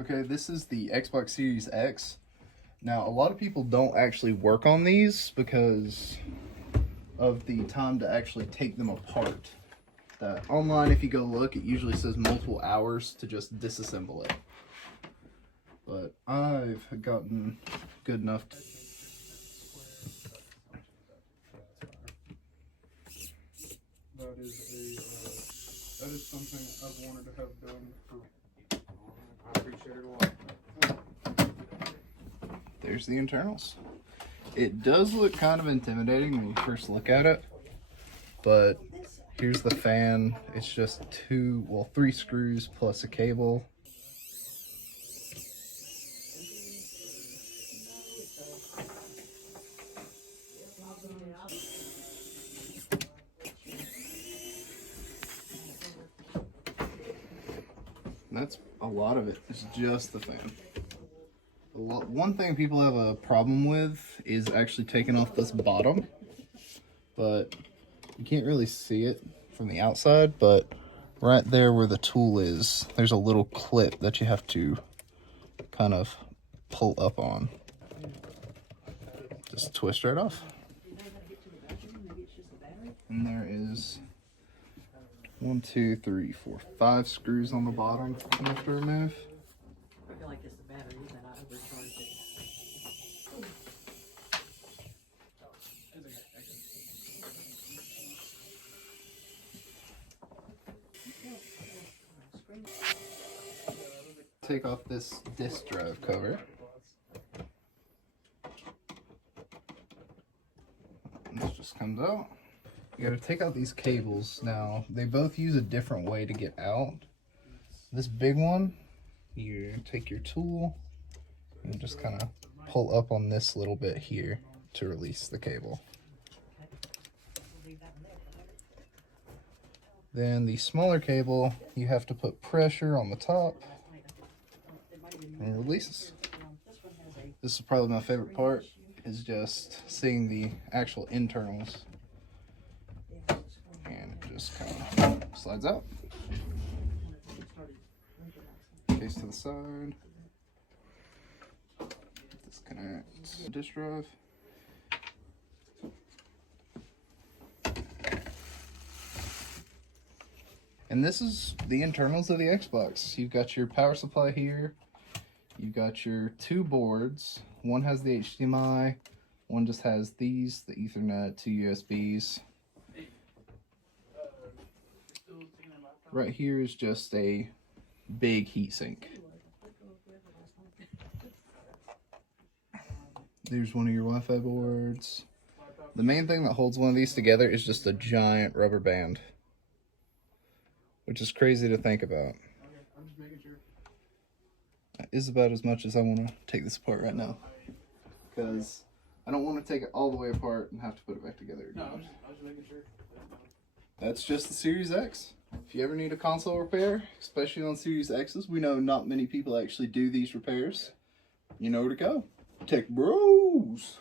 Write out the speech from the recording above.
Okay, this is the Xbox Series X. Now, a lot of people don't actually work on these because of the time to actually take them apart. Online, if you go look, it usually says multiple hours to just disassemble it. But I've gotten good enough to... That is something I've wanted to have done for... I appreciate it a lot. There's the internals. It does look kind of intimidating when you first look at it, but here's the fan. It's just 3 screws plus a cable. That's a lot of it. It's just the fan. One thing people have a problem with is actually taking off this bottom, but you can't really see it from the outside, but right there where the tool is, there's a little clip that you have to kind of pull up on. Just twist right off. And there is 1, 2, 3, 4, 5 screws on the bottom you have to remove. I feel like it's the battery that I overcharged it. Take off this disk drive cover. And this just comes out. You gotta take out these cables. Now, they both use a different way to get out. This big one, you take your tool and just kind of pull up on this little bit here to release the cable. Then the smaller cable, you have to put pressure on the top and it releases. This is probably my favorite part, is just seeing the actual internals. And it just kind of slides out. Case to the side. Disconnect the disk drive. And this is the internals of the Xbox. You've got your power supply here. You've got your 2 boards. One has the HDMI. One just has these, the Ethernet, 2 USBs. Right here is just a big heatsink. There's one of your Wi-Fi boards. The main thing that holds one of these together is just a giant rubber band, which is crazy to think about. That is about as much as I want to take this apart right now, because I don't want to take it all the way apart and have to put it back together again. No, I was just making sure. That's just the Series X. If you ever need a console repair, especially on Series X's, we know not many people actually do these repairs. You know where to go. Tech Broooos.